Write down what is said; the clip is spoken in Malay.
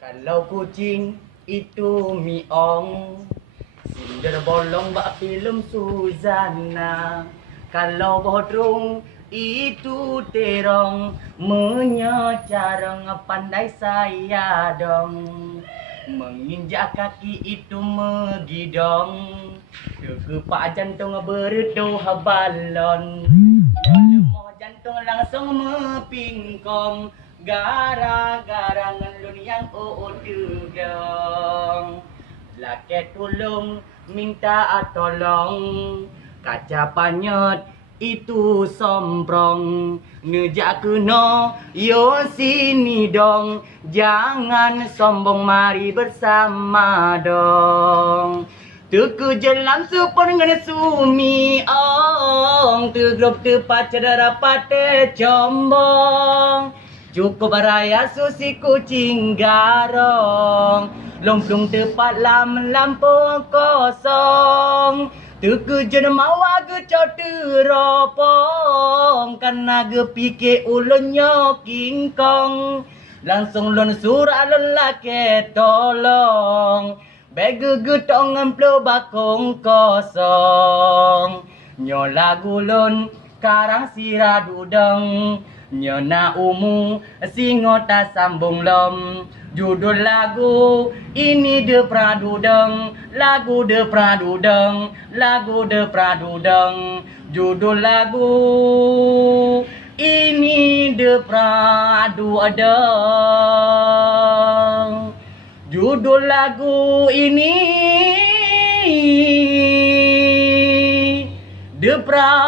Kalau kucing itu miong, Cinder bolong bak film Suzana. Kalau bodrong itu terong, menyecarang pandai saya dong. Menginjak kaki itu megidong, kepak jantung berdoh balon. Lemah jantung langsung mepingkong, gara-gara ngelun yang udang. Laki tolong minta tolong, kaca panyet itu somprong. Nejak kena yo sini dong, jangan sombong mari bersama dong. Tuku jelam supon ngene sumi ong, tegrup tepat cedera pate combong. Cukup raya susi kucing garong, longkung tepat lampung kosong. Tuku jenemawa ge teropong, karena ge pikir ulunnya King Kong. Langsung lon surah lelaki tolong, bege getong ngemplo bakong kosong. Nyola gulun karang sirah dudeng, nyona umu singota sambung lom. Judul lagu ini de pradudeng, lagu de pradudeng, lagu de pradudeng. Judul lagu ini de pradudeng. Judul lagu ini de pradudeng.